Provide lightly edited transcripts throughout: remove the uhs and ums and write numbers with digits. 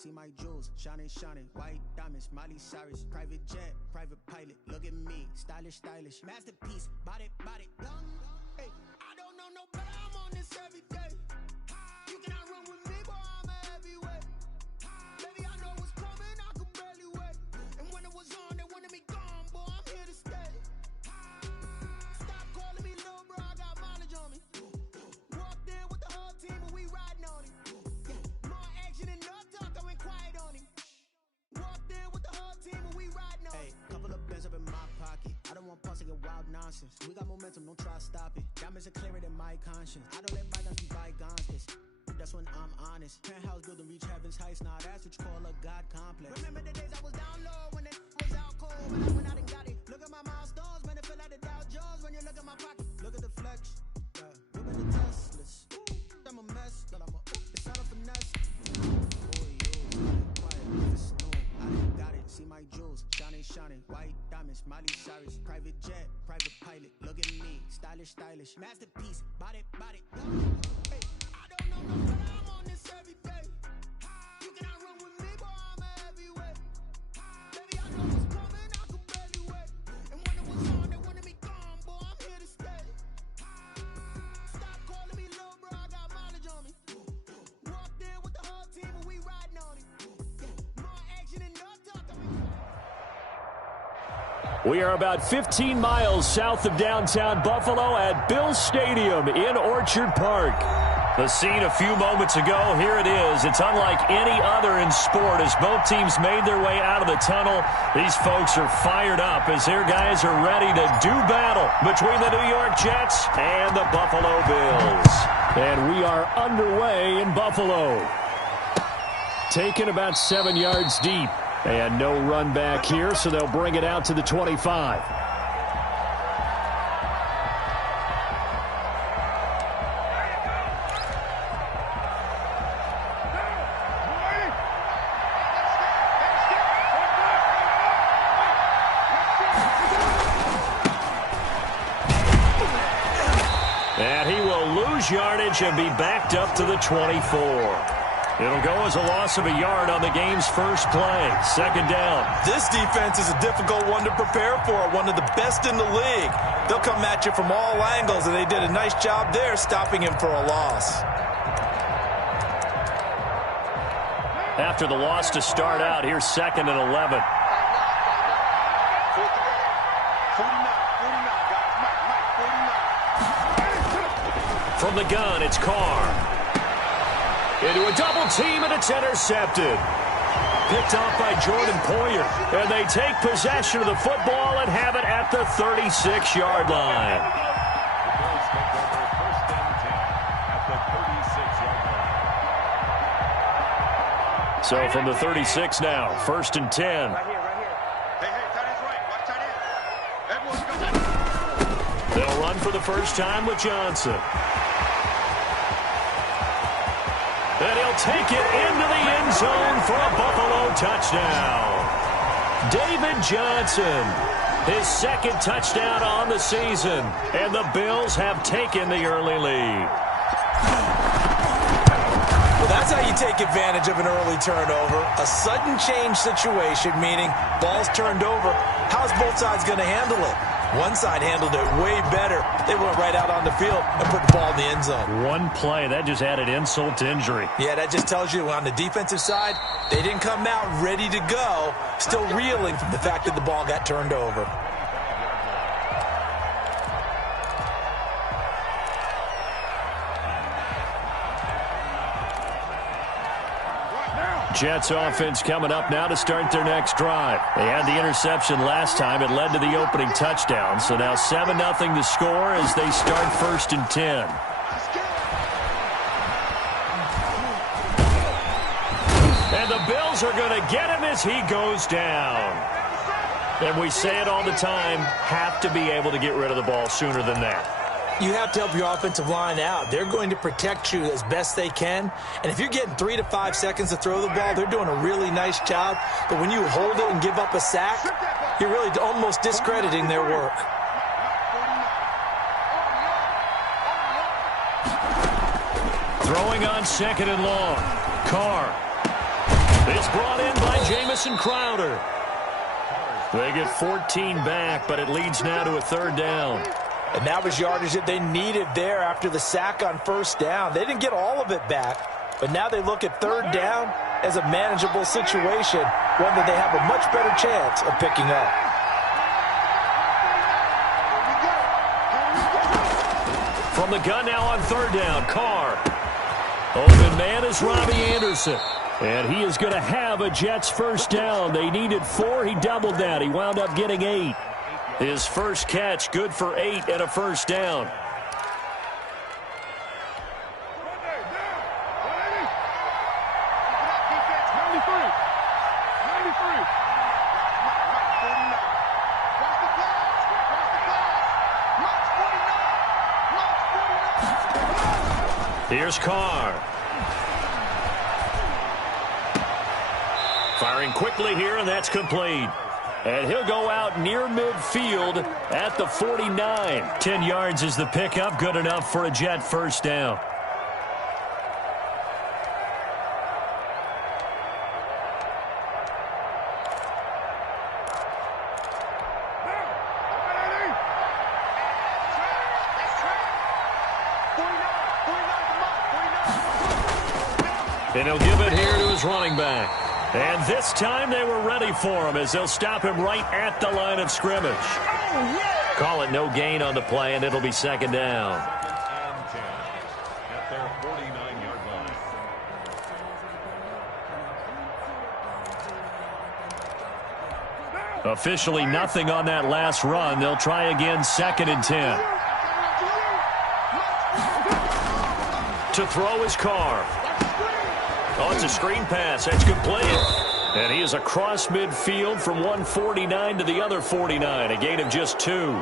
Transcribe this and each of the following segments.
see my jewels, shining, shining, white diamonds, Miley Cyrus, private jet, private pilot, look at me, stylish, stylish, masterpiece, body, body, young, hey, I don't know no better, I'm on this every day, you cannot run with me, boy, I'm a heavyweight, baby, I know what's coming, I could barely wait, and when it was on, they wanted me gone, boy, I'm here to stay, stop calling me little bro, I got mileage on me, walked in with the whole team and we riding on it. Couple of bands up in my pocket. I don't want pulse to get wild nonsense. We got momentum, don't try to stop it. Diamonds are clearer than my conscience. I don't let bygones be bygones. That's when I'm honest. Penthouse building reach heaven's heights. Now that's what you call a God complex. Remember the days I was down low when it was out cold. When I went out and got it. Look at my milestones, man, it feel like the Dow Jones. When you look at my pocket, look at the flex. Look at the Teslas. I'm a mess, but it's not a finesse. See my jewels, shining, shining, white diamonds, Miley Cyrus, private jet, private pilot, look at me, stylish, stylish, masterpiece, body, body, hey, I don't know no better, I'm on this every day, you cannot run with me, boy, I'm a heavyweight, baby, I know what's coming, I could barely wait, and when it was on, they wanted me gone, boy, I'm here to stay, stop calling me little bro, I got mileage on me, walked in with the whole team and we riding on it. We are about 15 miles south of downtown Buffalo at Bills Stadium in Orchard Park. The scene a few moments ago, here it is. It's unlike any other in sport as both teams made their way out of the tunnel. These folks are fired up as their guys are ready to do battle between the New York Jets and the Buffalo Bills. And we are underway in Buffalo. Taken about 7 yards deep. And no run back here, so they'll bring it out to the 25. And he will lose yardage and be backed up to the 24. It'll go as a loss of a yard on the game's first play. Second down. This defense is a difficult one to prepare for, one of the best in the league. They'll come at you from all angles, and they did a nice job there stopping him for a loss. After the loss to start out, here's 2nd and 11. From the gun, it's Carr. Into a double team, and it's intercepted. Picked off by Jordan Poyer. And they take possession of the football and have it at the 36-yard line. So from the 36 now, 1st and 10. They'll run for the first time with Johnson. And he'll take it into the end zone for a Buffalo touchdown. David Johnson, his 2nd touchdown on the season. And the Bills have taken the early lead. Well, that's how you take advantage of an early turnover. A sudden change situation, meaning ball's turned over. How's both sides going to handle it? One side handled it way better. They went right out on the field and put the ball in the end zone. One play, that just added insult to injury. Yeah, that just tells you on the defensive side, they didn't come out ready to go, still reeling from the fact that the ball got turned over. Jets offense coming up now to start their next drive. They had the interception last time. It led to the opening touchdown. So now 7-0 to score as they start 1st and 10. And the Bills are going to get him as he goes down. And we say it all the time, have to be able to get rid of the ball sooner than that. You have to help your offensive line out. They're going to protect you as best they can. And if you're getting 3 to 5 seconds to throw the ball, they're doing a really nice job. But when you hold it and give up a sack, you're really almost discrediting their work. Throwing on 2nd and long. Carr. brought in by Jamison Crowder. They get 14 back, but it leads now to a third down. And that was yardage that they needed there after the sack on first down. They didn't get all of it back, but now they look at third down as a manageable situation, one that they have a much better chance of picking up. From the gun now on third down, Carr. Open man is Robbie Anderson. And he is going to have a Jets first down. They needed 4. He doubled that. He wound up getting 8. His first catch, good for 8 and a first down. Here's Carr. Firing quickly here, and that's complete. And he'll go out near midfield at the 49. 10 yards is the pickup, good enough for a Jet first down. And he'll give it here to his running back. And this time they were ready for him as they'll stop him right at the line of scrimmage. Call it no gain on the play, and it'll be second down. At their 49-yard line. Officially nothing on that last run. They'll try again, second and 10. To throw his Carr. Oh, it's a screen pass. That's complete. And he is across midfield from 149 to the other 49. A gain of just 2.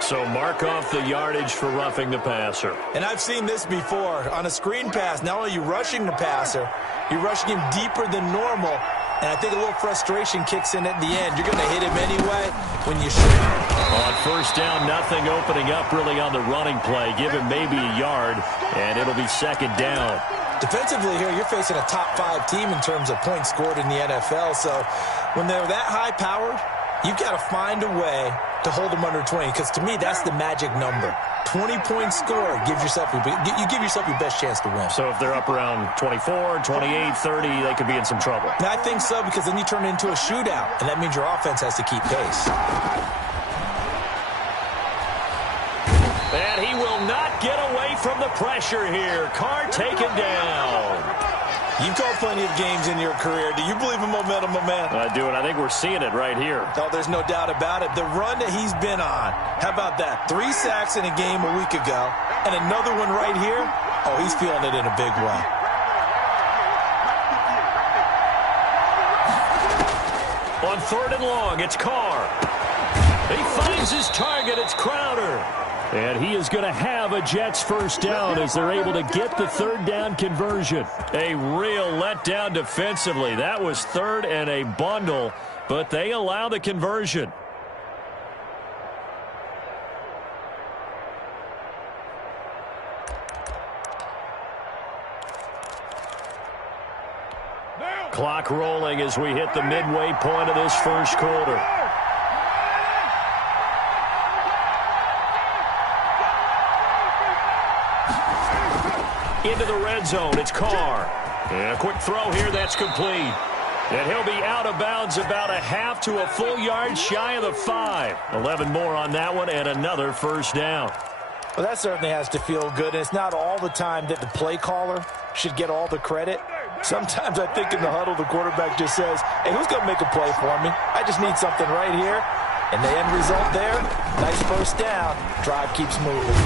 So mark off the yardage for roughing the passer. And I've seen this before. On a screen pass, not only are you rushing the passer, you're rushing him deeper than normal. And I think a little frustration kicks in at the end. You're going to hit him anyway when you shoot. On first down, nothing opening up really on the running play. Give him maybe a yard, and it'll be second down. Defensively here, you're facing a top-5 team in terms of points scored in the NFL. So when they're that high-powered, you've got to find a way to hold them under 20. Because to me, that's the magic number. 20 points scored. You give yourself your best chance to win. So if they're up around 24, 28, 30, they could be in some trouble. And I think so, because then you turn it into a shootout. And that means your offense has to keep pace. And he will not get away from the pressure here. Carr taken down. You've called plenty of games in your career. Do you believe in momentum, my man? I do, and I think we're seeing it right here. Oh, there's no doubt about it. The run that he's been on. How about that? 3 sacks in a game a week ago, and another one right here. Oh, he's feeling it in a big way. On third and long, it's Carr. He finds his target. It's Crowder. And he is going to have a Jets first down as they're able to get the third down conversion. A real letdown defensively. That was third and a bundle, but they allow the conversion. Clock rolling as we hit the midway point of this first quarter. Into the red zone, it's Carr. And a quick throw here, that's complete. And he'll be out of bounds about a half to a full yard shy of the 5. 11 more on that one and another first down. Well, that certainly has to feel good. And it's not all the time that the play caller should get all the credit. Sometimes I think in the huddle, the quarterback just says, hey, who's going to make a play for me? I just need something right here. And the end result there, nice first down. Drive keeps moving.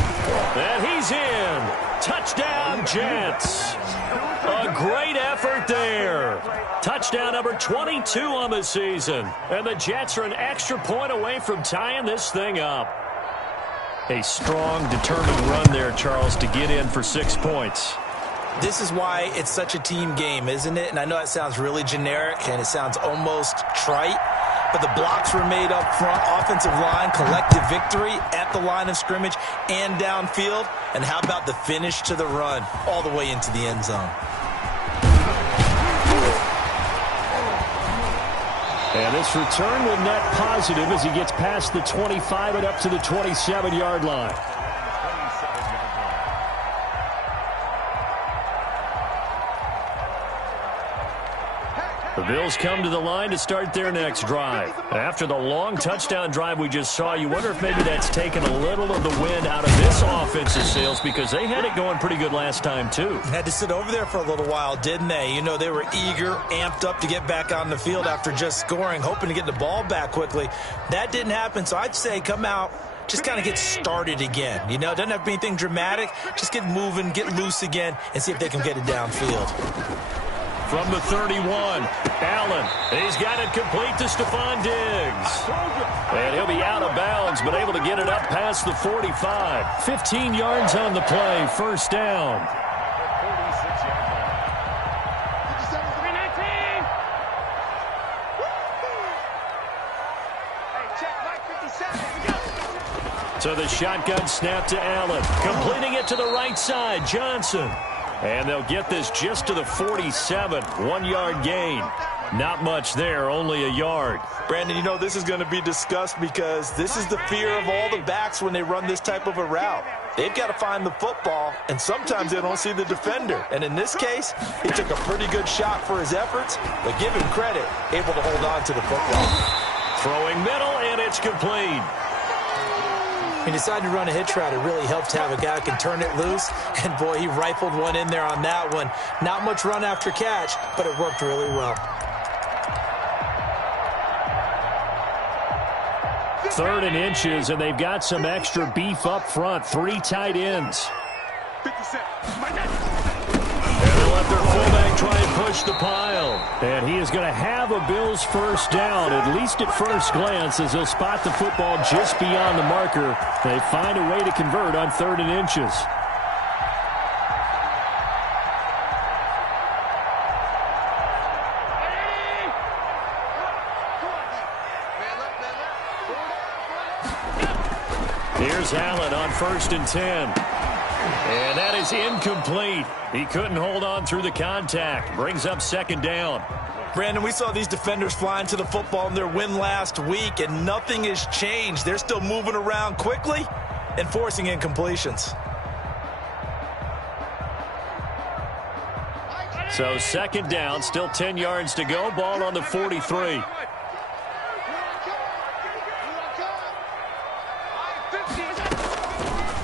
And he's in. Touchdown, Jets. A great effort there. Touchdown number 22 on the season. And the Jets are an extra point away from tying this thing up. A strong, determined run there, Charles, to get in for 6 points. This is why it's such a team game, isn't it? And I know that sounds really generic and it sounds almost trite. But the blocks were made up front, offensive line, collective victory at the line of scrimmage and downfield. And how about the finish to the run all the way into the end zone? And this return will net positive as he gets past the 25 and up to the 27-yard line. The Bills come to the line to start their next drive. After the long touchdown drive we just saw, you wonder if maybe that's taken a little of the wind out of this offensive sails, because they had it going pretty good last time too. Had to sit over there for a little while, didn't they? You know, they were eager, amped up to get back on the field after just scoring, hoping to get the ball back quickly. That didn't happen, so I'd say come out, just kind of get started again. You know, it doesn't have to be anything dramatic. Just get moving, get loose again, and see if they can get it downfield. From the 31, Allen. He's got it complete to Stephon Diggs. And he'll be out of bounds, but able to get it up past the 45. 15 yards on the play, first down. So the shotgun snap to Allen. Completing it to the right side, Johnson. And they'll get this just to the 47. 1-yard gain. Not much there, only a yard. Brandon, you know, this is going to be discussed because this is the fear of all the backs when they run this type of a route. They've got to find the football, and sometimes they don't see the defender. And in this case, he took a pretty good shot for his efforts, but give him credit, able to hold on to the football. Throwing middle, and it's complete. He decided to run a hitch route. It really helps to have a guy who can turn it loose. And, boy, he rifled one in there on that one. Not much run after catch, but it worked really well. Third and inches, and they've got some extra beef up front. 3 tight ends. And they'll let their fullback try and push the pile. And he is going to have a Bills first down, at least at first glance, as he'll spot the football just beyond the marker. They find a way to convert on 3rd and inches. Here's Allen on 1st and 10. And that is incomplete. He couldn't hold on through the contact. Brings up 2nd down. Brandon, we saw these defenders flying to the football in their win last week, and nothing has changed. They're still moving around quickly and forcing incompletions. So 2nd down, still 10 yards to go. Ball on the 43.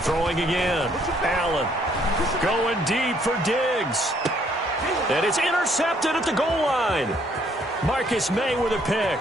Throwing again. Allen going deep for Diggs. And it's intercepted at the goal line. Marcus May with a pick.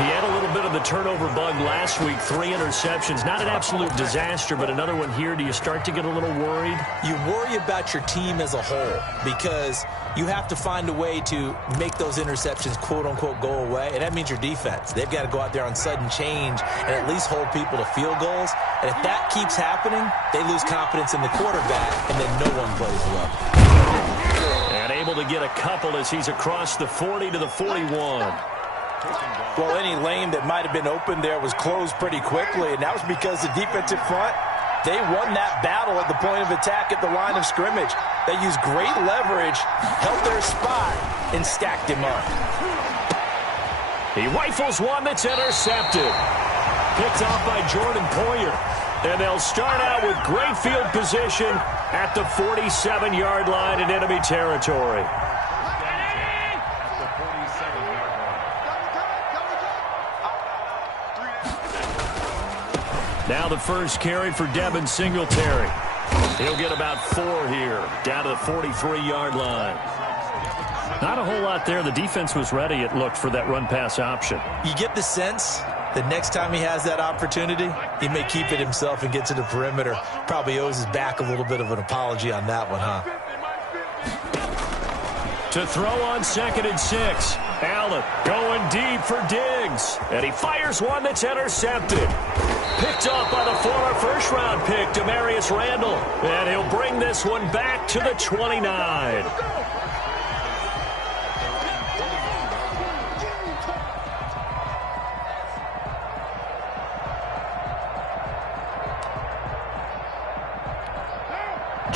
He had a little bit of the turnover bug last week. 3 interceptions. Not an absolute disaster, but another one here. Do you start to get a little worried? You worry about your team as a whole because you have to find a way to make those interceptions, quote-unquote, go away, and that means your defense. They've got to go out there on sudden change and at least hold people to field goals. And if that keeps happening, they lose confidence in the quarterback, and then no one plays well. And able to get a couple as he's across the 40 to the 41. Well, any lane that might have been open there was closed pretty quickly, and that was because the defensive front, they won that battle at the point of attack at the line of scrimmage. They used great leverage, held their spot, and stacked him up. He rifles one that's intercepted. Picked off by Jordan Poyer. And they'll start out with great field position at the 47-yard line in enemy territory. Now the first carry for Devin Singletary. He'll get about 4 here, down to the 43-yard line. Not a whole lot there. The defense was ready, it looked, for that run-pass option. You get the sense that next time he has that opportunity, he may keep it himself and get to the perimeter. Probably owes his back a little bit of an apology on that one, huh? To throw on 2nd and 6. Allen going deep for Diggs. And he fires one that's intercepted. Picked up by the former first-round pick, Demarius Randall. And he'll bring this one back to the 29.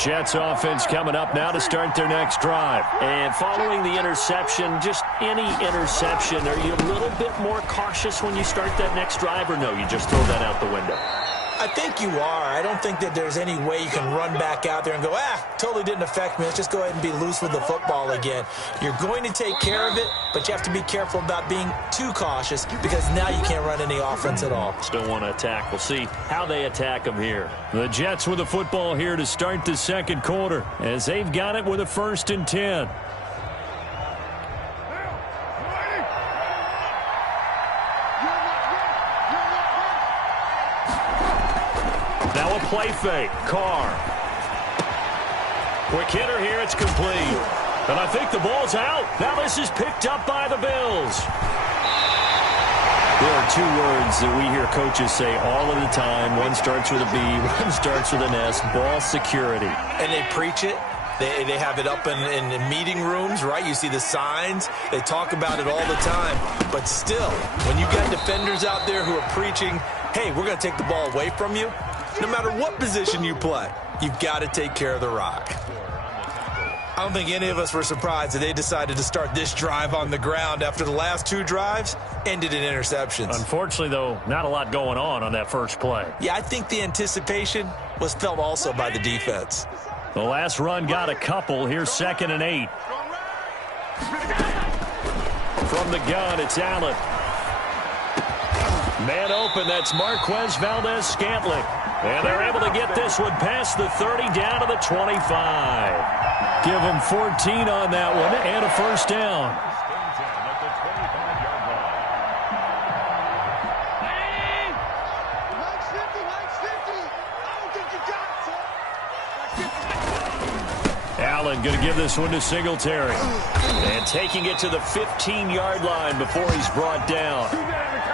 Jets offense coming up now to start their next drive. And following the interception, just any interception, are you a little bit more cautious when you start that next drive, or no, you just throw that out the window? I think you are. I don't think that there's any way you can run back out there and go, totally didn't affect me. Let's just go ahead and be loose with the football again. You're going to take care of it, but you have to be careful about being too cautious because now you can't run any offense at all. Still want to attack. We'll see how they attack them here. The Jets with the football here to start the second quarter as they've got it with a 1st and 10. Now a play fake. Carr. Quick hitter here. It's complete. And I think the ball's out. Now this is picked up by the Bills. There are 2 words that we hear coaches say all of the time. One starts with a B, one starts with an S. Ball security. And they preach it. They have it up in meeting rooms, right? You see the signs. They talk about it all the time. But still, when you got defenders out there who are preaching, hey, we're going to take the ball away from you, no matter what position you play, you've got to take care of the rock. I don't think any of us were surprised that they decided to start this drive on the ground after the last 2 drives ended in interceptions. Unfortunately, though, not a lot going on that first play. Yeah, I think the anticipation was felt also by the defense. The last run got a couple. Here's 2nd and 8. From the gun, it's Allen. Man open, that's Marquez Valdez-Scantling. And they're able to get this one past the 30 down to the 25. Give them 14 on that one and a 1st down. Allen going to give this one to Singletary. And taking it to the 15-yard line before he's brought down.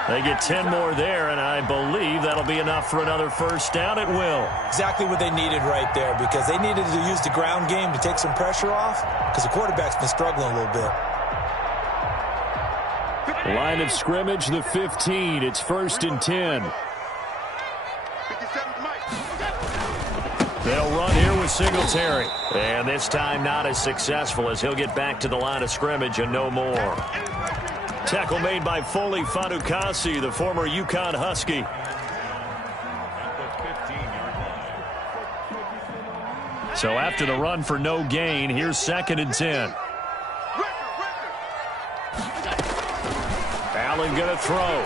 They get 10 more there, and I believe that'll be enough for another 1st down at will. Exactly what they needed right there, because they needed to use the ground game to take some pressure off, because the quarterback's been struggling a little bit. Line of scrimmage, the 15. It's 1st and 10. They'll run here with Singletary. And this time not as successful as he'll get back to the line of scrimmage and no more. Tackle made by Foley Fadukasi, the former UConn Husky. So after the run for no gain, here's 2nd and 10. Allen going to throw.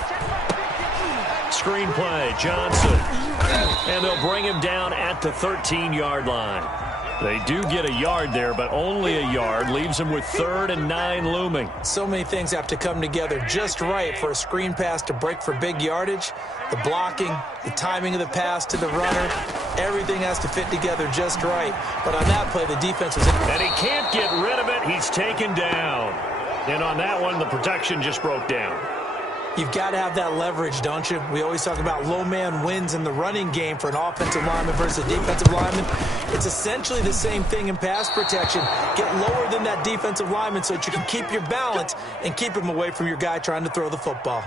Screen play, Johnson. And they'll bring him down at the 13-yard line. They do get a yard there, but only a yard. Leaves them with 3rd and 9 looming. So many things have to come together just right for a screen pass to break for big yardage. The blocking, the timing of the pass to the runner, everything has to fit together just right. But on that play, the defense was... And he can't get rid of it. He's taken down. And on that one, the protection just broke down. You've got to have that leverage, don't you? We always talk about low man wins in the running game for an offensive lineman versus a defensive lineman. It's essentially the same thing in pass protection. Get lower than that defensive lineman so that you can keep your balance and keep him away from your guy trying to throw the football.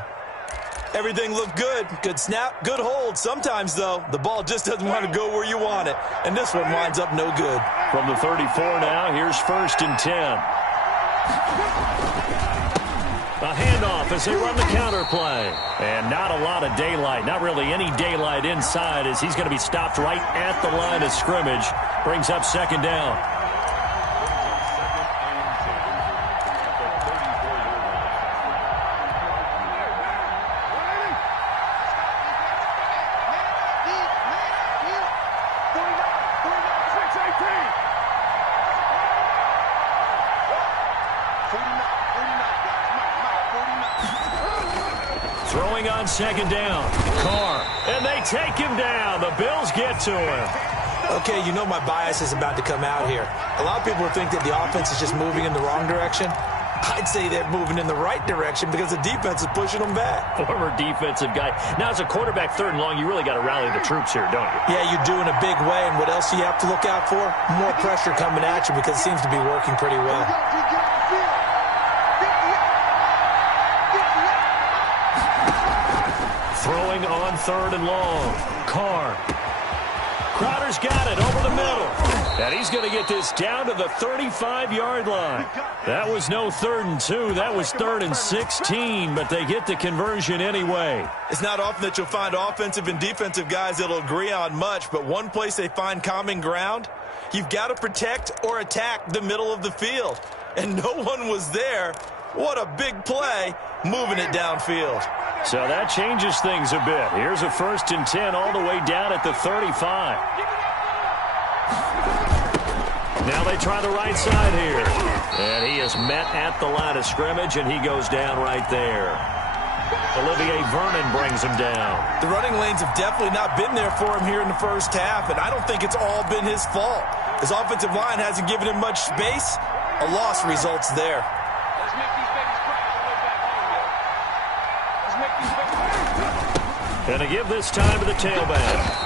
Everything looked good. Good snap, good hold. Sometimes, though, the ball just doesn't want to go where you want it. And this one winds up no good. From the 34 now, here's 1st and 10. A handoff as they run the counter play. And not a lot of daylight, not really any daylight inside as he's going to be stopped right at the line of scrimmage. Brings up 2nd down. Throwing on 2nd down. Carr. And they take him down. The Bills get to him. Okay, you know my bias is about to come out here. A lot of people think that the offense is just moving in the wrong direction. I'd say they're moving in the right direction because the defense is pushing them back. Former defensive guy. Now, as a quarterback 3rd and long, you really got to rally the troops here, don't you? Yeah, you do in a big way. And what else do you have to look out for? More pressure coming at you because it seems to be working pretty well. Throwing on 3rd and long. Carr. Crowder's got it over the middle. And he's going to get this down to the 35-yard line. That was no 3rd and 2. That was 3rd and 16, but they get the conversion anyway. It's not often that you'll find offensive and defensive guys that'll agree on much, but one place they find common ground, you've got to protect or attack the middle of the field. And no one was there. What a big play, moving it downfield. So that changes things a bit. Here's a 1st and 10 all the way down at the 35. Now they try the right side here. And he is met at the line of scrimmage, and he goes down right there. Olivier Vernon brings him down. The running lanes have definitely not been there for him here in the first half, and I don't think it's all been his fault. His offensive line hasn't given him much space. A loss results there. And to give this time to the tailback.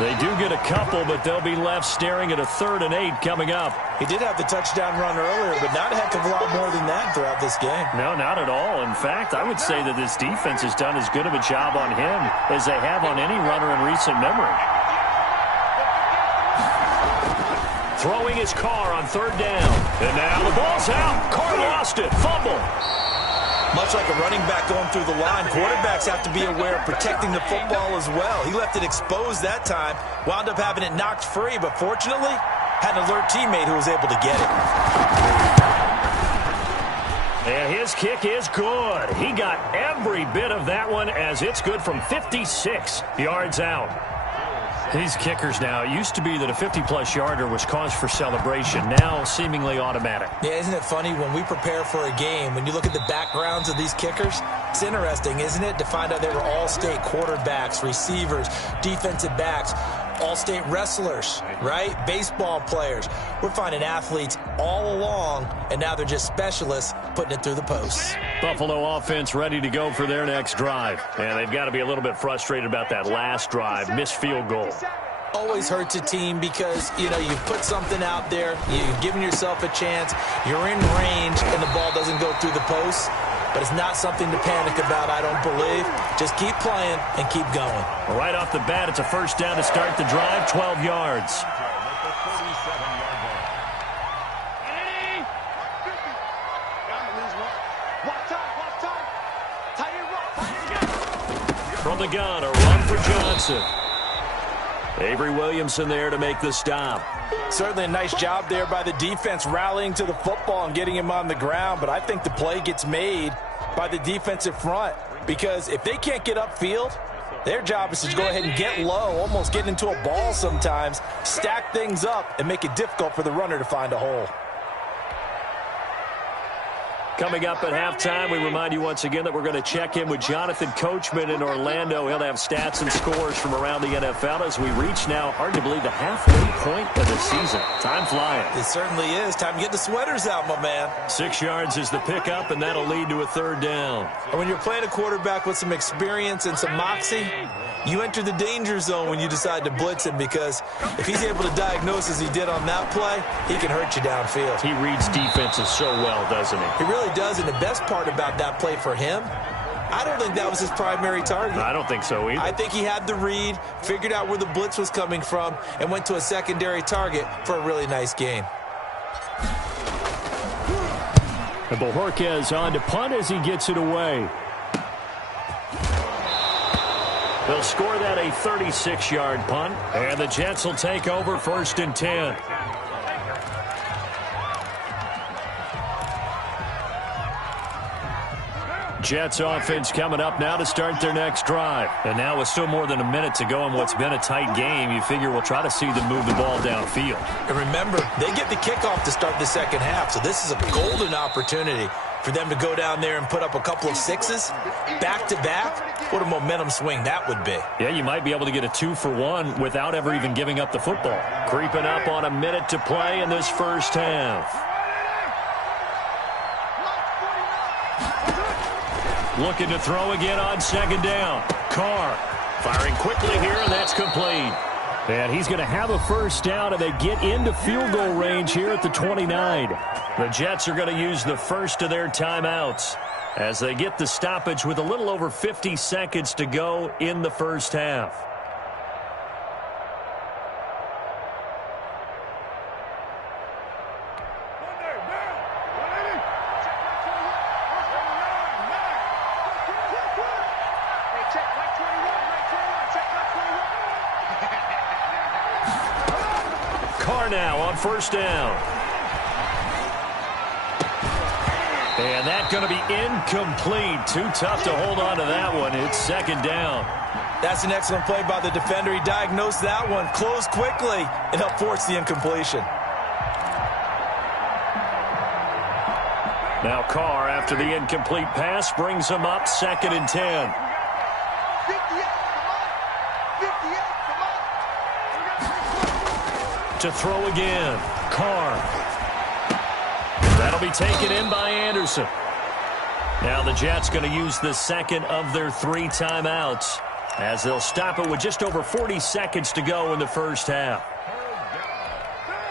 They do get a couple, but they'll be left staring at a 3rd and 8 coming up. He did have the touchdown run earlier, but not a heck of a lot more than that throughout this game. No, not at all. In fact, I would say that this defense has done as good of a job on him as they have on any runner in recent memory. Throwing his car on 3rd down. And now the ball's out. Carr lost it. Fumble. Much like a running back going through the line, quarterbacks have to be aware of protecting the football as well. He left it exposed that time, wound up having it knocked free, but fortunately, had an alert teammate who was able to get it. And his kick is good. He got every bit of that one as it's good from 56 yards out. These kickers now, it used to be that a 50-plus yarder was cause for celebration. Now, seemingly automatic. Yeah, isn't it funny when we prepare for a game, when you look at the backgrounds of these kickers, it's interesting, isn't it, to find out they were all-state quarterbacks, receivers, defensive backs, all-state wrestlers, right? Baseball players. We're finding athletes all along, and now they're just specialists putting it through the posts. Buffalo offense ready to go for their next drive. And they've got to be a little bit frustrated about that last drive, missed field goal. Always hurts a team because, you know, you've put something out there, you've given yourself a chance, you're in range, and the ball doesn't go through the posts. But it's not something to panic about, I don't believe. Just keep playing and keep going. Right off the bat, it's a 1st down to start the drive, 12 yards. From the gun, a run for Johnson. Avery Williamson there to make the stop. Certainly a nice job there by the defense rallying to the football and getting him on the ground, but I think the play gets made by the defensive front because if they can't get upfield, their job is to go ahead and get low, almost get into a ball sometimes, stack things up, and make it difficult for the runner to find a hole. Coming up at halftime, we remind you once again that we're going to check in with Jonathan Coachman in Orlando. He'll have stats and scores from around the NFL as we reach now, hard to believe, the halfway point of the season. Time flying. It certainly is. Time to get the sweaters out, my man. 6 yards is the pickup, and that'll lead to a 3rd down. And when you're playing a quarterback with some experience and some moxie, you enter the danger zone when you decide to blitz him because if he's able to diagnose as he did on that play, he can hurt you downfield. He reads defenses so well, doesn't he? He really does, and the best part about that play for him, I don't think that was his primary target. I don't think so either. I think he had the read, figured out where the blitz was coming from, and went to a secondary target for a really nice game. And Bojorquez on to punt as he gets it away. They'll score that a 36-yard punt, and the Jets will take over 1st and 10. Jets offense coming up now to start their next drive. And now with still more than a minute to go in what's been a tight game, you figure we'll try to see them move the ball downfield. And remember, they get the kickoff to start the second half, so this is a golden opportunity for them to go down there and put up a couple of sixes back-to-back. What a momentum swing that would be. Yeah, you might be able to get a 2-for-1 without ever even giving up the football. Creeping up on a minute to play in this first half. Looking to throw again on 2nd down. Carr firing quickly here, and that's complete. And he's going to have a 1st down, and they get into field goal range here at the 29. The Jets are going to use the first of their timeouts as they get the stoppage with a little over 50 seconds to go in the first half. on first down. And that's going to be incomplete. Too tough to hold on to that one. It's second down. That's an excellent play by the defender. He diagnosed that one, closed quickly, and helped force the incompletion. Now Carr, after the incomplete pass, brings him up 2nd and 10. To throw again. Carr. That'll be taken in by Anderson. Now the Jets going to use the second of their 3 timeouts as they'll stop it with just over 40 seconds to go in the first half.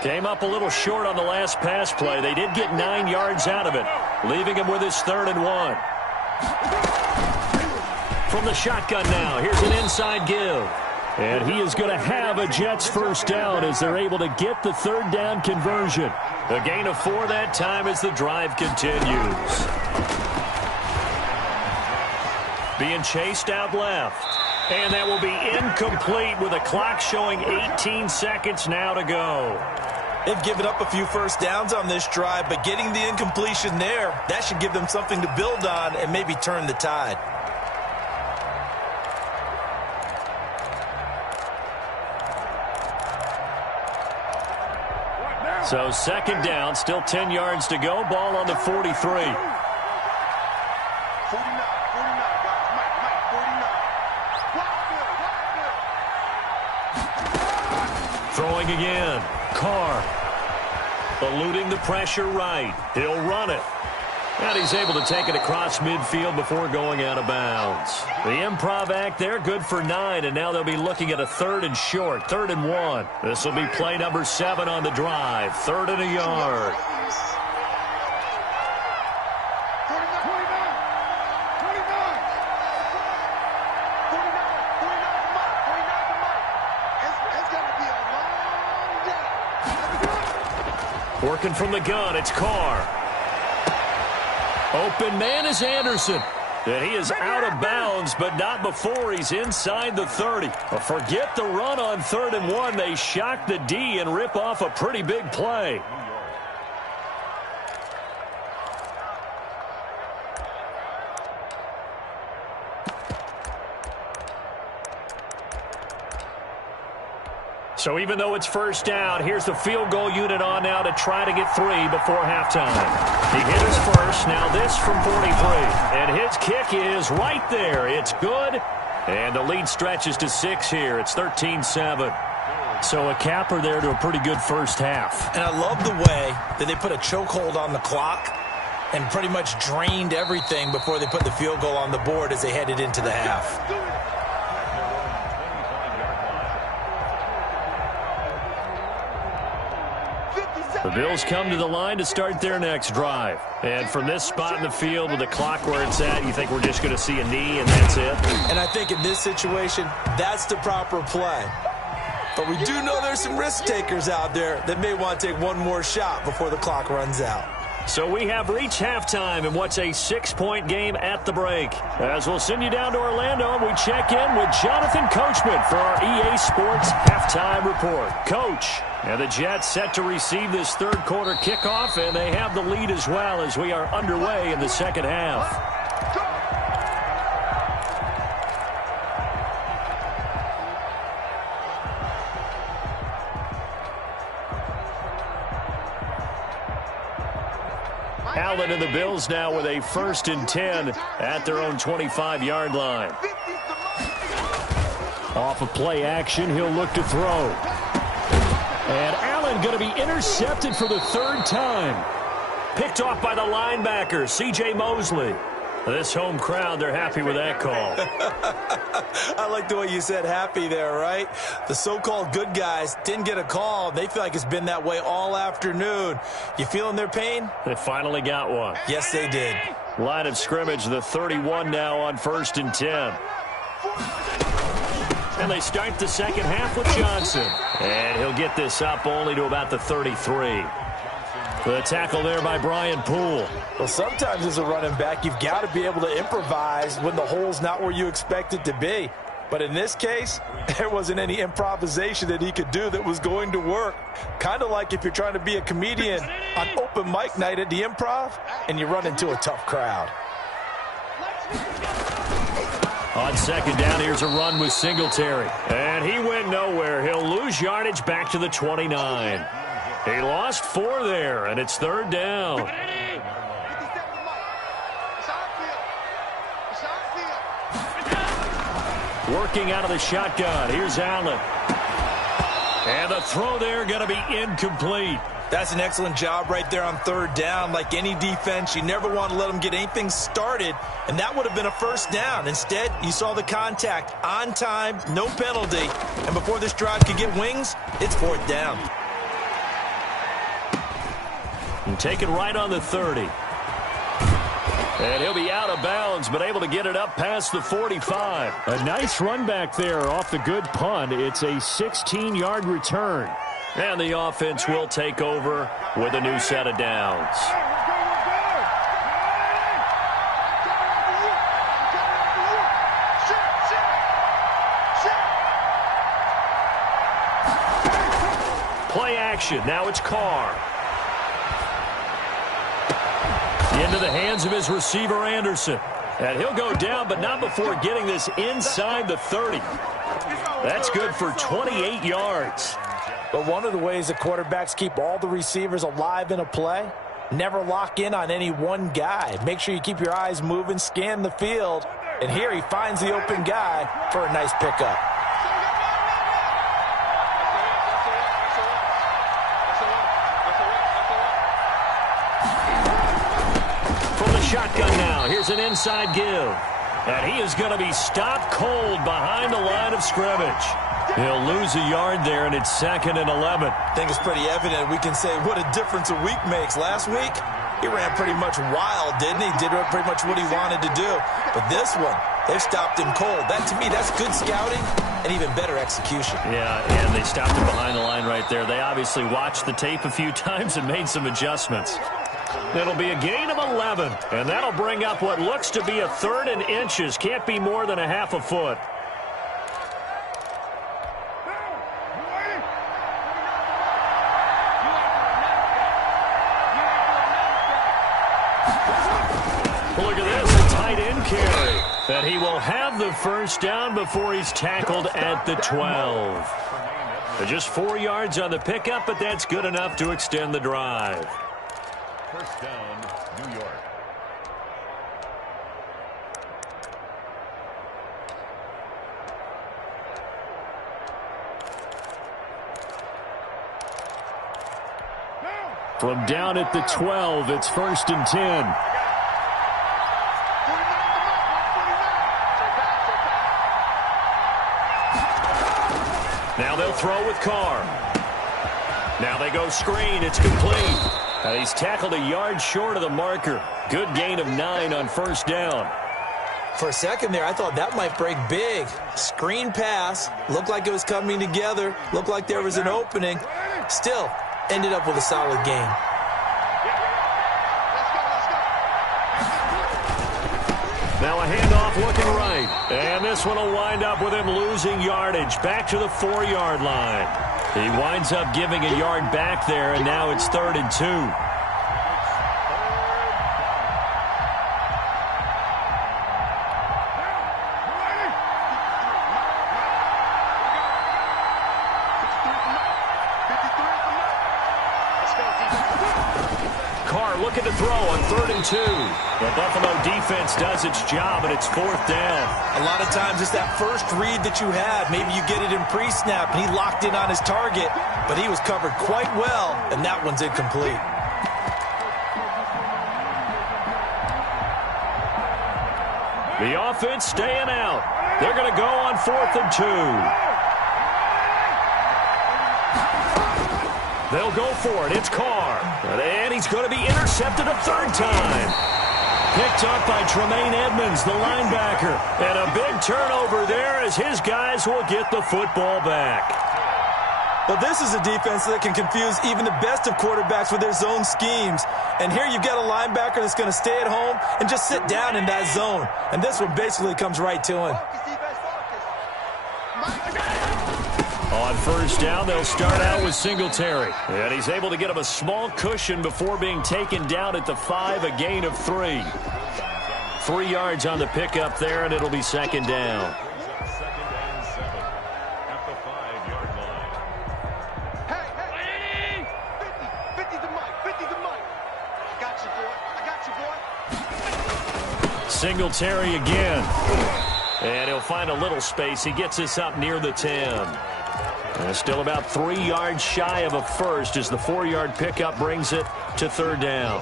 Came up a little short on the last pass play. They did get 9 yards out of it, leaving him with his 3rd and 1. From the shotgun now, here's an inside give. And he is going to have a Jets first down as they're able to get the 3rd down conversion. A gain of 4 that time as the drive continues. Being chased out left. And that will be incomplete with a clock showing 18 seconds now to go. They've given up a few first downs on this drive, but getting the incompletion there, that should give them something to build on and maybe turn the tide. So second down, still 10 yards to go. Ball on the 43. 49, Throwing again. Carr. Eluding the pressure right. He'll run it. And he's able to take it across midfield before going out of bounds. The improv act there, good for 9, and now they'll be looking at a 3rd and short, 3rd and 1. This will be play number 7 on the drive, 3rd and a yard. Working from the gun, it's Carr. Open man is Anderson. And he is out of bounds, but not before he's inside the 30. Forget the run on 3rd and 1. They shock the D and rip off a pretty big play. So even though it's first down, here's the field goal unit on now to try to get 3 before halftime. He hit his first, now this from 43. And his kick is right there. It's good. And the lead stretches to 6 here. It's 13-7. So a capper there to a pretty good first half. And I love the way that they put a chokehold on the clock and pretty much drained everything before they put the field goal on the board as they headed into the half. The Bills come to the line to start their next drive. And from this spot in the field with the clock where it's at, you think we're just going to see a knee and that's it? And I think in this situation, that's the proper play. But we do know there's some risk takers out there that may want to take one more shot before the clock runs out. So we have reached halftime in what's a 6-point game at the break. As we'll send you down to Orlando, and we check in with Jonathan Coachman for our EA Sports Halftime Report. Coach, and the Jets set to receive this third quarter kickoff, and they have the lead as well as we are underway in the second half. Allen and the Bills now with a 1st and 10 at their own 25-yard line. Off of play action, he'll look to throw. And Allen going to be intercepted for the 3rd time. Picked off by the linebacker, C.J. Mosley. This home crowd, they're happy with that call. I like the way you said happy there, right? The so-called good guys didn't get a call. They feel like it's been that way all afternoon. You feeling their pain? They finally got one. Yes, they did. Line of scrimmage, the 31 now on 1st and 10. And they start the second half with Johnson. And he'll get this up only to about the 33. The tackle there by Brian Poole. Well, sometimes as a running back, you've got to be able to improvise when the hole's not where you expect it to be. But in this case, there wasn't any improvisation that he could do that was going to work. Kind of like if you're trying to be a comedian on open mic night at the Improv and you run into a tough crowd. On second down, here's a run with Singletary. And he went nowhere. He'll lose yardage back to the 29. He lost 4 there, and it's third down. Working out of the shotgun. Here's Allen. And the throw there going to be incomplete. That's an excellent job right there on third down. Like any defense, you never want to let them get anything started, and that would have been a first down. Instead, you saw the contact on time, no penalty, and before this drive could get wings, it's fourth down. And take it right on the 30. And he'll be out of bounds, but able to get it up past the 45. A nice run back there off the good punt. It's a 16-yard return. And the offense will take over with a new set of downs. Play action. Now it's Carr. Into the hands of his receiver, Anderson. And he'll go down, but not before getting this inside the 30. That's good for 28 yards. But one of the ways that quarterbacks keep all the receivers alive in a play, never lock in on any one guy. Make sure you keep your eyes moving, scan the field. And here he finds the open guy for a nice pickup. Shotgun now. Here's an inside give. And he is going to be stopped cold behind the line of scrimmage. He'll lose a yard there, and it's 2nd and 11. I think it's pretty evident. We can say what a difference a week makes. Last week, he ran pretty much wild, didn't he? Did pretty much what he wanted to do. But this one, they've stopped him cold. That, to me, that's good scouting and even better execution. Yeah, and they stopped him behind the line right there. They obviously watched the tape a few times and made some adjustments. It'll be a gain of 11, and that'll bring up what looks to be a 3rd and inches. Can't be more than a half a foot. Look at this, a tight end carry. And he will have the first down before he's tackled at the 12. Just 4 yards on the pickup, but that's good enough to extend the drive. First down, New York. From down at the 12, it's 1st and 10. Now they'll throw with Carr. Now they go screen. It's complete. He's tackled a yard short of the marker. Good gain of 9 on first down. For a second there, I thought that might break big. Screen pass. Looked like it was coming together. Looked like there was an opening. Still, ended up with a solid gain. Now a handoff looking right. And this one will wind up with him losing yardage. Back to the 4-yard line. He winds up giving a yard back there, and now it's 3rd and 2. Carr looking to throw on 3rd and 2. The Buffalo defense does its job, and it's 4th down. A lot of times it's that first read that you have. Maybe you get it in pre-snap, and he locked in on his target, but he was covered quite well, and that one's incomplete. The offense staying out. They're going to go on 4th and 2. They'll go for it. It's Carr. And he's going to be intercepted a 3rd time. Picked up by Tremaine Edmonds, the linebacker. And a big turnover there as his guys will get the football back. Well, this is a defense that can confuse even the best of quarterbacks with their zone schemes. And here you've got a linebacker that's going to stay at home and just sit down in that zone. And this one basically comes right to him. On first down, they'll start out with Singletary. And he's able to get him a small cushion before being taken down at the 5, a gain of 3. 3 yards on the pickup there, and it'll be second down. Second and 7 at the 5-yard line. Hey, 50 the mic, 50 the mic. I got you, boy. Singletary again. And he'll find a little space. He gets us up near the 10. And still about 3 yards shy of a first as the 4-yard pickup brings it to third down.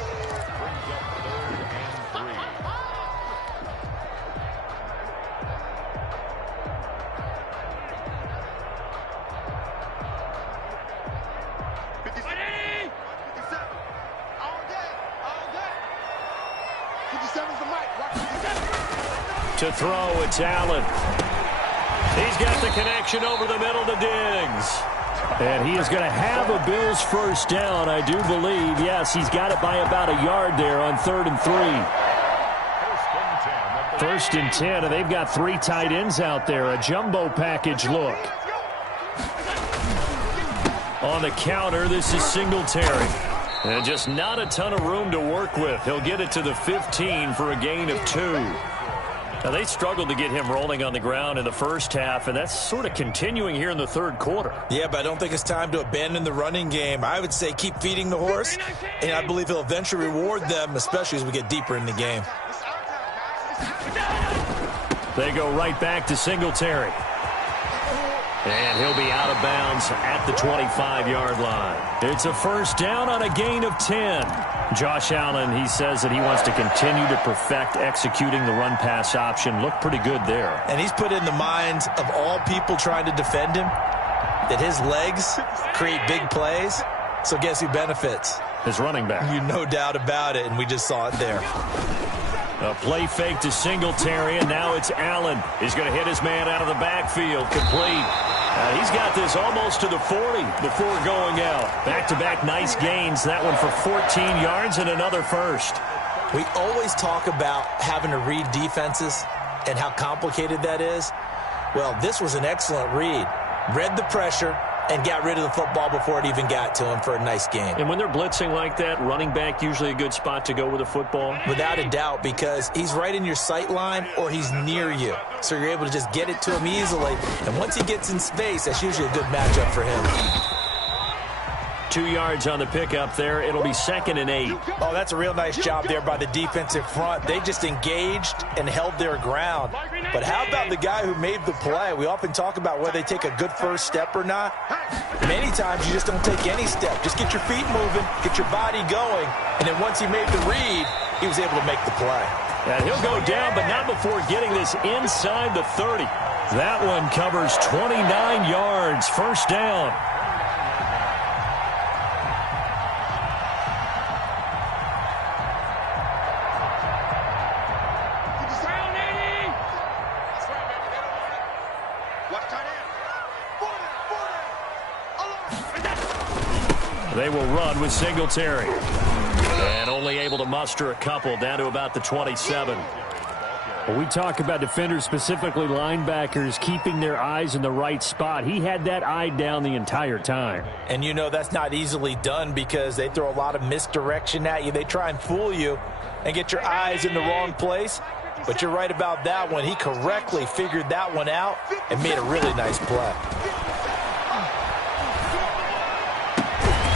To throw, it's Allen. He's got the connection over the middle to Diggs. And he is going to have a Bills first down, I do believe. Yes, he's got it by about a yard there on 3rd and 3. First and 10, and they've got 3 tight ends out there. A jumbo package look. On the counter, this is Singletary. And just not a ton of room to work with. He'll get it to the 15 for a gain of 2. Now, they struggled to get him rolling on the ground in the first half, and that's sort of continuing here in the third quarter. Yeah, but I don't think it's time to abandon the running game. I would say keep feeding the horse, and I believe he'll eventually reward them, especially as we get deeper in the game. They go right back to Singletary. And he'll be out of bounds at the 25-yard line. It's a first down on a gain of 10. Josh Allen, he says that he wants to continue to perfect executing the run-pass option. Looked pretty good there. And he's put in the minds of all people trying to defend him that his legs create big plays. So guess who benefits? His running back. You no doubt about it, and we just saw it there. A play fake to Singletary, and now it's Allen. He's going to hit his man out of the backfield. Complete. He's got this almost to the 40 before going out. Back-to-back nice gains. That one for 14 yards and another first. We always talk about having to read defenses and how complicated that is. Well, this was an excellent read. Read the pressure and got rid of the football before it even got to him for a nice game. And when they're blitzing like that, running back usually a good spot to go with a football? Without a doubt, because he's right in your sight line or he's near you. So you're able to just get it to him easily. And once he gets in space, that's usually a good matchup for him. 2 yards on the pickup there. It'll be 2nd and 8. Oh, that's a real nice job there by the defensive front. They just engaged and held their ground. But how about the guy who made the play? We often talk about whether they take a good first step or not. Many times you just don't take any step. Just get your feet moving, get your body going, and then once he made the read, he was able to make the play. And he'll go down, but not before getting this inside the 30. That one covers 29 yards. First down. They will run with Singletary. And only able to muster a couple down to about the 27. When we talk about defenders, specifically linebackers, keeping their eyes in the right spot. He had that eye down the entire time. And you know that's not easily done because they throw a lot of misdirection at you. They try and fool you and get your eyes in the wrong place. But you're right about that one. He correctly figured that one out and made a really nice play.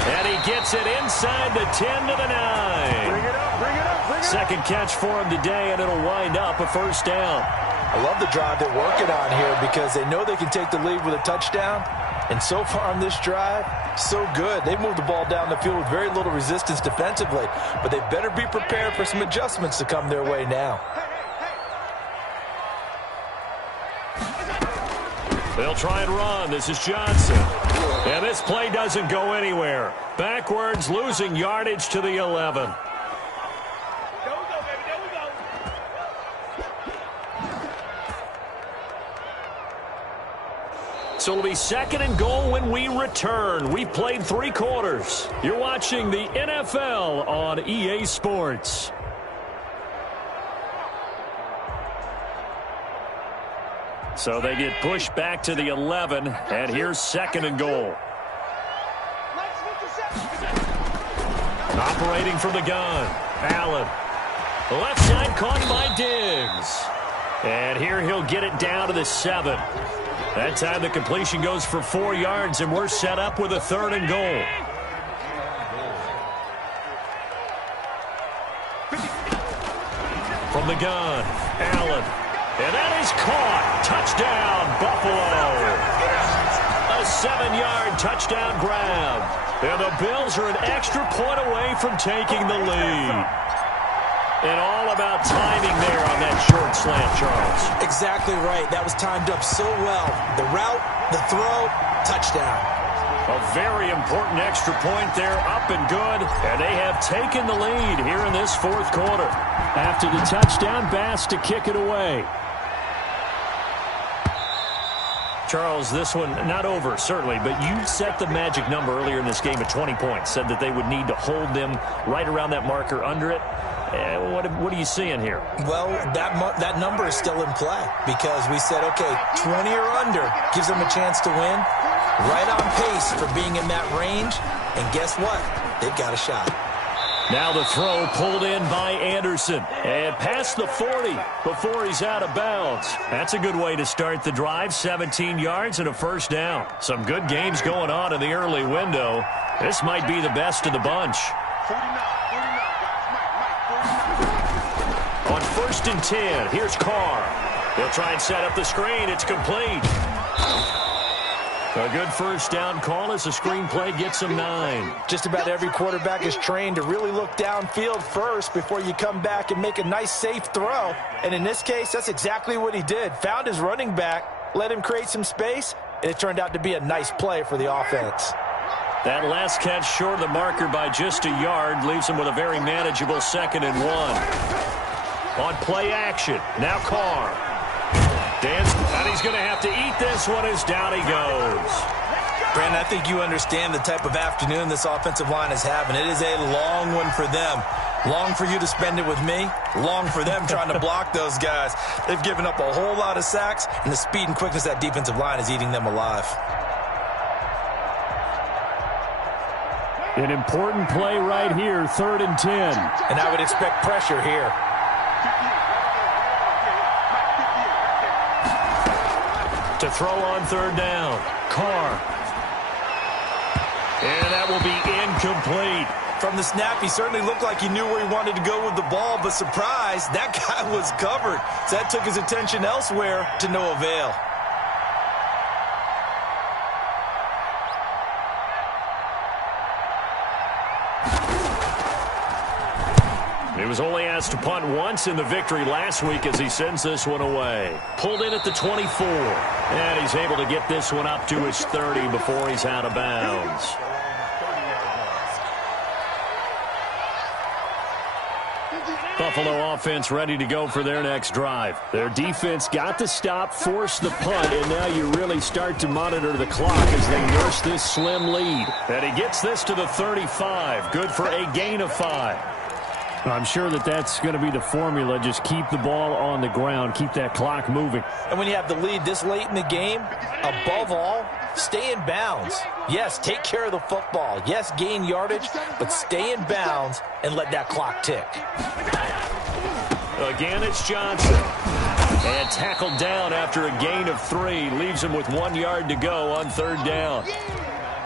And he gets it inside the 10 to the 9. Bring it up, bring it up, bring it up. Second catch for him today, and it'll wind up a first down. I love the drive they're working on here because they know they can take the lead with a touchdown. And so far on this drive, so good. They've moved the ball down the field with very little resistance defensively. But they better be prepared for some adjustments to come their way now. They'll try and run. This is Johnson. And this play doesn't go anywhere. Backwards, losing yardage to the 11. There we go, baby. There we go. So it'll be 2nd and goal when we return. We've played 3 quarters. You're watching the NFL on EA Sports. So they get pushed back to the 11, and here's 2nd and goal. Operating from the gun, Allen. Left side caught by Diggs. And here he'll get it down to the 7. That time the completion goes for 4 yards, and we're set up with a 3rd and goal. From the gun, Allen. And that is caught. Touchdown, Buffalo. A 7-yard touchdown grab. And the Bills are an extra point away from taking the lead. And all about timing there on that short slant, Charles. Exactly right. That was timed up so well. The route, the throw, touchdown. A very important extra point there, up and good. And they have taken the lead here in this 4th quarter. After the touchdown, Bass to kick it away. Charles, this one not over, certainly, but you set the magic number earlier in this game at 20 points, said that they would need to hold them right around that marker under it. What are you seeing here? Well, that number is still in play because we said, okay, 20 or under gives them a chance to win. Right on pace for being in that range. And guess what? They've got a shot. Now the throw pulled in by Anderson. And past the 40 before he's out of bounds. That's a good way to start the drive. 17 yards and a 1st down. Some good games going on in the early window. This might be the best of the bunch. On 1st and 10, here's Carr. He'll try and set up the screen. It's complete. A good 1st down call as the screen play gets him 9. Just about every quarterback is trained to really look downfield first before you come back and make a nice, safe throw. And in this case, that's exactly what he did. Found his running back, let him create some space, and it turned out to be a nice play for the offense. That last catch short of the marker by just a yard leaves him with a very manageable 2nd and 1. On play action, now Carr. And he's going to have to eat this one as down he goes. Brandon, I think you understand the type of afternoon this offensive line is having. It is a long one for them. Long for you to spend it with me. Long for them trying to block those guys. They've given up a whole lot of sacks, and the speed and quickness of that defensive line is eating them alive. An important play right here, 3rd and 10. And I would expect pressure here. To throw on 3rd down, Carr. And that will be incomplete. From the snap, he certainly looked like he knew where he wanted to go with the ball, but surprise, that guy was covered. So that took his attention elsewhere to no avail. He was only asked to punt once in the victory last week as he sends this one away. Pulled in at the 24. And he's able to get this one up to his 30 before he's out of bounds. Buffalo offense ready to go for their next drive. Their defense got the stop, forced the punt, and now you really start to monitor the clock as they nurse this slim lead. And he gets this to the 35. Good for a gain of 5. I'm sure that's going to be the formula. Just keep the ball on the ground. Keep that clock moving. And when you have the lead this late in the game, above all, stay in bounds. Yes, take care of the football. Yes, gain yardage, but stay in bounds and let that clock tick. Again, it's Johnson. And tackled down after a gain of 3. Leaves him with 1 yard to go on 3rd down.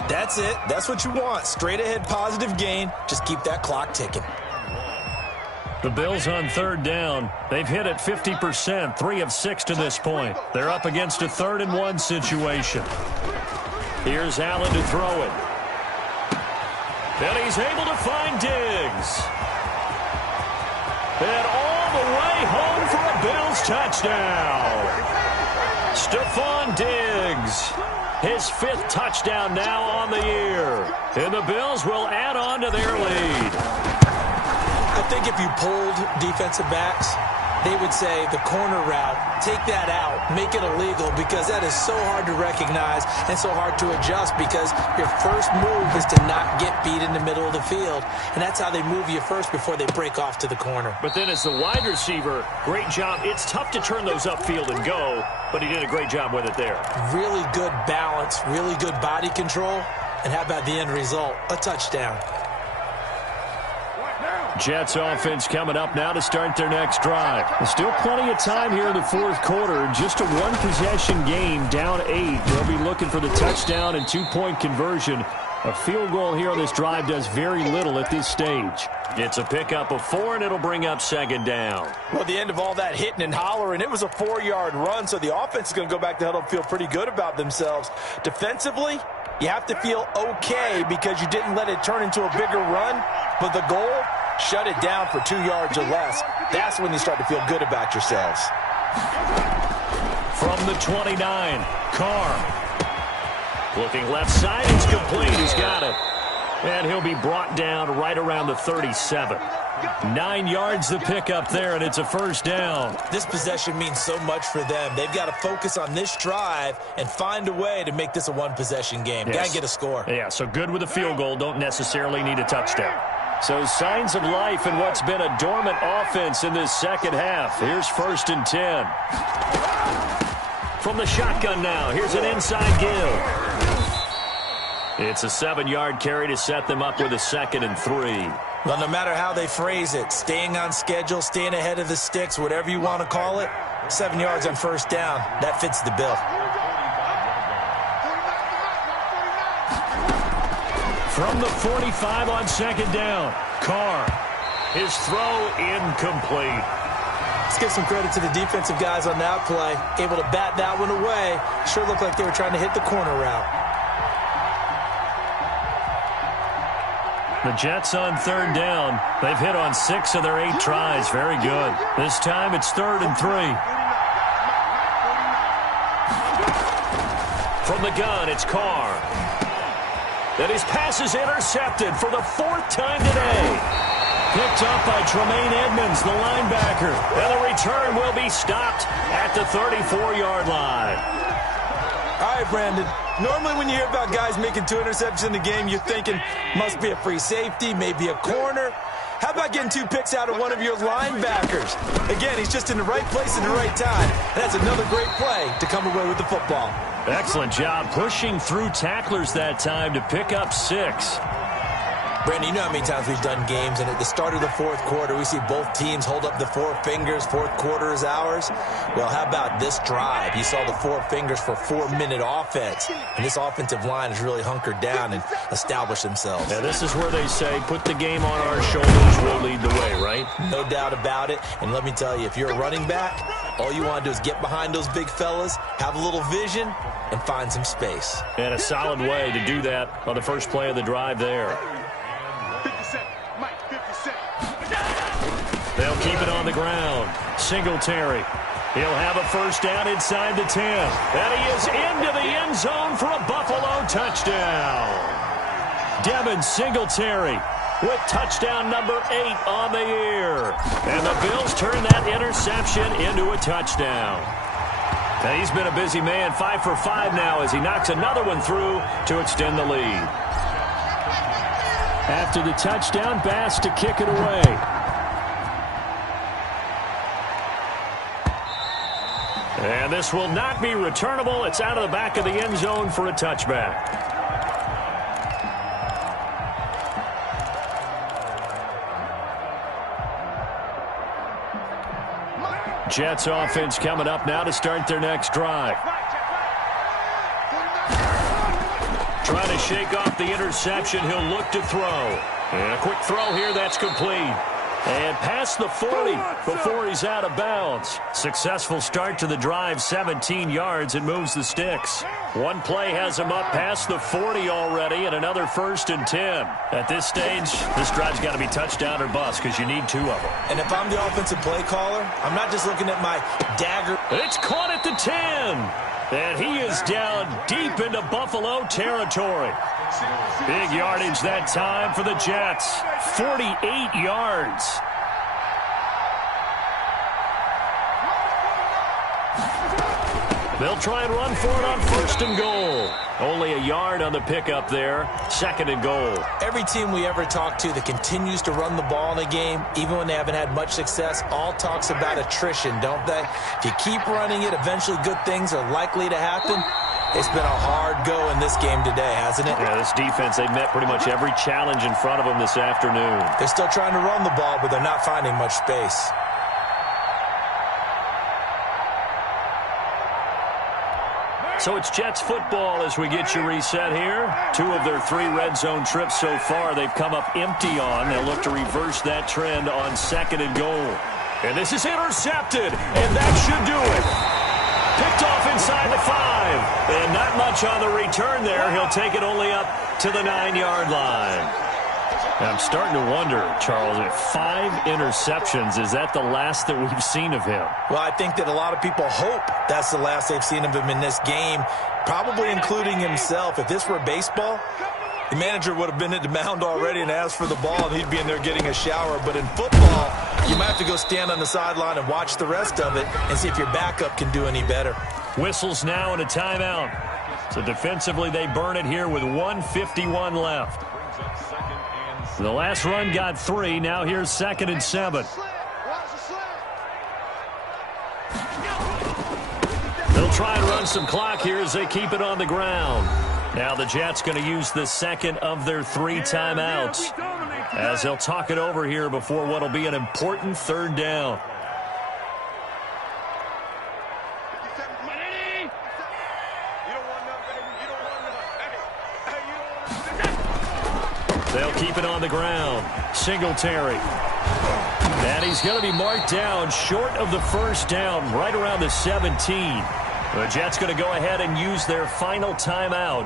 That's it. That's what you want. Straight ahead positive gain. Just keep that clock ticking. The Bills on 3rd down. They've hit it 50%, 3 of 6 to this point. They're up against a 3rd and 1 situation. Here's Allen to throw it. And he's able to find Diggs. And all the way home for a Bills touchdown. Stephon Diggs. His 5th touchdown now on the year. And the Bills will add on to their lead. I think if you pulled defensive backs, they would say the corner route, take that out, make it illegal, because that is so hard to recognize and so hard to adjust, because your first move is to not get beat in the middle of the field, and that's how they move you first before they break off to the corner. But then as the wide receiver, great job. It's tough to turn those upfield and go, but he did a great job with it there. Really good balance, really good body control, and how about the end result? A touchdown. Jets offense coming up now to start their next drive. There's still plenty of time here in the fourth quarter. Just a one-possession game, down 8. They'll be looking for the touchdown and two-point conversion. A field goal here on this drive does very little at this stage. It's a pickup of 4, and it'll bring up second down. Well, the end of all that hitting and hollering, it was a 4-yard run, so the offense is going to go back to huddle and feel pretty good about themselves. Defensively, you have to feel okay because you didn't let it turn into a bigger run, but the goal, shut it down for 2 yards or less. That's when you start to feel good about yourselves. From the 29, Carr. Looking left side, it's complete. He's got it. And he'll be brought down right around the 37. 9 yards the pickup there, and it's a first down. This possession means so much for them. They've got to focus on this drive and find a way to make this a one-possession game. Yes. Got to get a score. Yeah, so good with a field goal. Don't necessarily need a touchdown. So signs of life in what's been a dormant offense in this second half. Here's 1st and 10. From the shotgun now, here's an inside give. It's a 7-yard carry to set them up with a 2nd and 3. Well, no matter how they phrase it, staying on schedule, staying ahead of the sticks, whatever you want to call it, 7 yards on first down, that fits the bill. From the 45 on second down, Carr. His throw incomplete. Let's give some credit to the defensive guys on that play. Able to bat that one away. Sure looked like they were trying to hit the corner route. The Jets on 3rd down. They've hit on 6 of their 8 tries. Very good. This time it's 3rd and 3. From the gun, it's Carr. And his pass is intercepted for the 4th time today. Picked up by Tremaine Edmonds, the linebacker. And the return will be stopped at the 34-yard line. All right, Brandon. Normally when you hear about guys making 2 interceptions in the game, you're thinking must be a free safety, maybe a corner. How about getting 2 picks out of one of your linebackers? Again, he's just in the right place at the right time. And that's another great play to come away with the football. Excellent job pushing through tacklers that time to pick up 6. Brandon, you know how many times we've done games, and at the start of the fourth quarter, we see both teams hold up the 4 fingers, fourth quarter is ours. Well, how about this drive? You saw the 4 fingers for 4-minute offense, and this offensive line has really hunkered down and established themselves. Yeah, this is where they say, put the game on our shoulders, we'll lead the way, right? No doubt about it, and let me tell you, if you're a running back, all you want to do is get behind those big fellas, have a little vision, and find some space. And a solid way to do that on the first play of the drive there. They'll keep it on the ground. Singletary. He'll have a first down inside the 10. And he is into the end zone for a Buffalo touchdown. Devin Singletary with touchdown number 8 on the year. And the Bills turn that interception into a touchdown. Now he's been a busy man, 5 for 5 now as he knocks another one through to extend the lead. After the touchdown, Bass to kick it away. And this will not be returnable. It's out of the back of the end zone for a touchback. Jets offense coming up now to start their next drive. Trying to shake off the interception. He'll look to throw. And a quick throw here. That's complete. And past the 40 before he's out of bounds. Successful start to the drive, 17 yards, and moves the sticks. One play has him up past the 40 already, and another 1st and 10. At this stage, this drive's got to be touchdown or bust because you need 2 of them. And if I'm the offensive play caller, I'm not just looking at my dagger. It's caught at the 10. And he is down deep into Buffalo territory. Big yardage that time for the Jets. 48 yards. They'll try and run for it on 1st and goal. Only a yard on the pickup there. 2nd and goal. Every team we ever talk to that continues to run the ball in a game, even when they haven't had much success, all talks about attrition, don't they? If you keep running it, eventually good things are likely to happen. It's been a hard go in this game today, hasn't it? Yeah, this defense, they met pretty much every challenge in front of them this afternoon. They're still trying to run the ball, but they're not finding much space. So it's Jets football as we get you reset here. 2 of their 3 red zone trips so far they've come up empty on. They'll look to reverse that trend on 2nd and goal. And this is intercepted, and that should do it. Picked off inside the 5. And not much on the return there. He'll take it only up to the 9-yard line. I'm starting to wonder, Charles, if 5 interceptions, is that the last that we've seen of him? Well, I think that a lot of people hope that's the last they've seen of him in this game, probably including himself. If this were baseball, the manager would have been at the mound already and asked for the ball, and he'd be in there getting a shower. But in football, you might have to go stand on the sideline and watch the rest of it and see if your backup can do any better. Whistles now and a timeout. So defensively, they burn it here with 1:51 left. The last run got 3. Now here's 2nd and 7. They'll try and run some clock here as they keep it on the ground. Now the Jets going to use the 2nd of their 3 timeouts as they'll talk it over here before what will be an important 3rd down. They'll keep it on the ground. Singletary. And he's going to be marked down short of the 1st down, right around the 17. The Jets going to go ahead and use their final timeout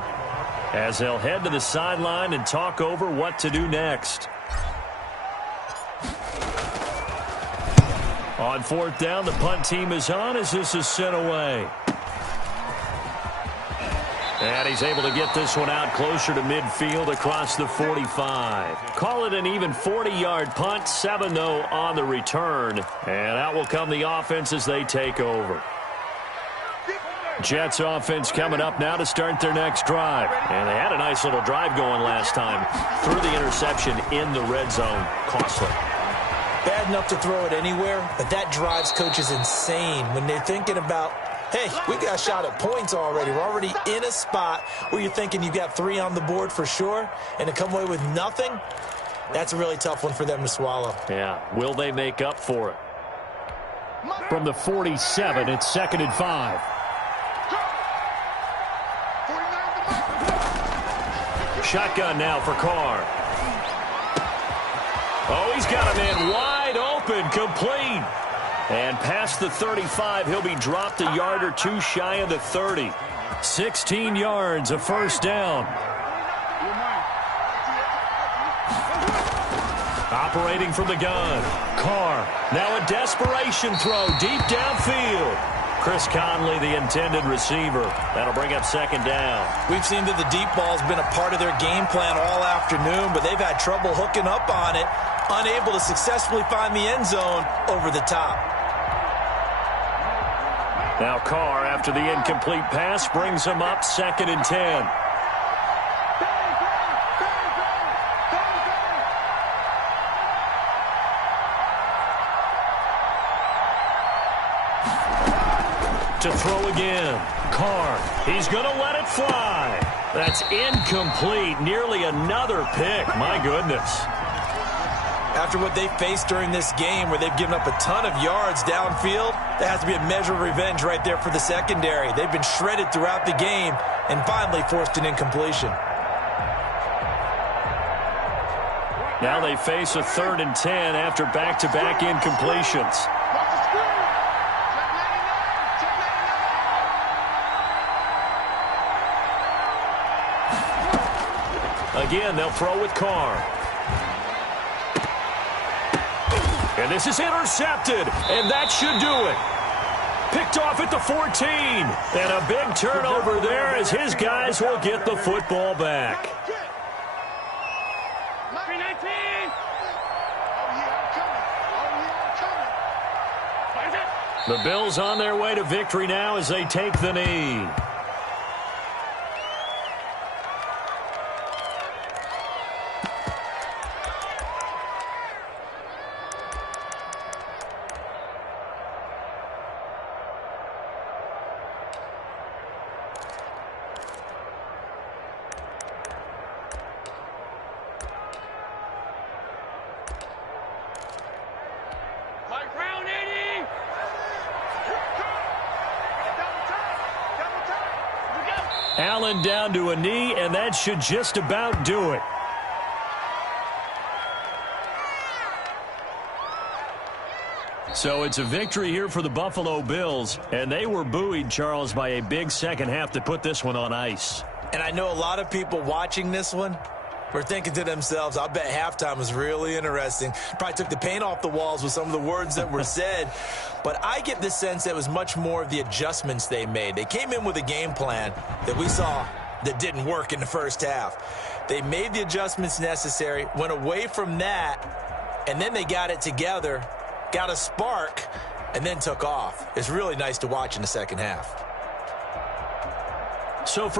as they'll head to the sideline and talk over what to do next. On 4th down, the punt team is on as this is sent away. And he's able to get this one out closer to midfield across the 45. Call it an even 40-yard punt, 7 though on the return. And out will come the offense as they take over. Jets offense coming up now to start their next drive. And they had a nice little drive going last time. Threw the interception in the red zone. Costly. Bad enough to throw it anywhere, but that drives coaches insane when they're thinking about, hey, we got a shot at points already. We're already in a spot where you're thinking you got 3 on the board for sure, and to come away with nothing, that's a really tough one for them to swallow. Yeah, will they make up for it? From the 47, it's 2nd and 5. Shotgun now for Carr. Oh, he's got a man wide open, complete. And past the 35, he'll be dropped a yard or 2 shy of the 30. 16 yards, a 1st down. Operating from the gun. Carr, now a desperation throw deep downfield. Chris Conley, the intended receiver. That'll bring up 2nd down. We've seen that the deep ball's been a part of their game plan all afternoon, but they've had trouble hooking up on it, unable to successfully find the end zone over the top. Now Carr, after the incomplete pass, brings him up 2nd and 10. To throw again. Carr, he's going to let it fly. That's incomplete. Nearly another pick. My goodness. After what they faced during this game where they've given up a ton of yards downfield, there has to be a measure of revenge right there for the secondary. They've been shredded throughout the game and finally forced an incompletion. Now they face a 3rd and 10 after back-to-back incompletions. Again, they'll throw with Carr. And this is intercepted, and that should do it. Picked off at the 14. And a big turnover there as his guys will get the football back. The Bills on their way to victory now as they take the knee. Allen down to a knee, and that should just about do it. So it's a victory here for the Buffalo Bills, and they were buoyed, Charles, by a big second half to put this one on ice. And I know a lot of people watching this one were thinking to themselves, I bet halftime was really interesting. Probably took the paint off the walls with some of the words that were said. But I get the sense that it was much more of the adjustments they made. They came in with a game plan that we saw that didn't work in the first half. They made the adjustments necessary, went away from that, and then they got it together, got a spark, and then took off. It's really nice to watch in the second half. So for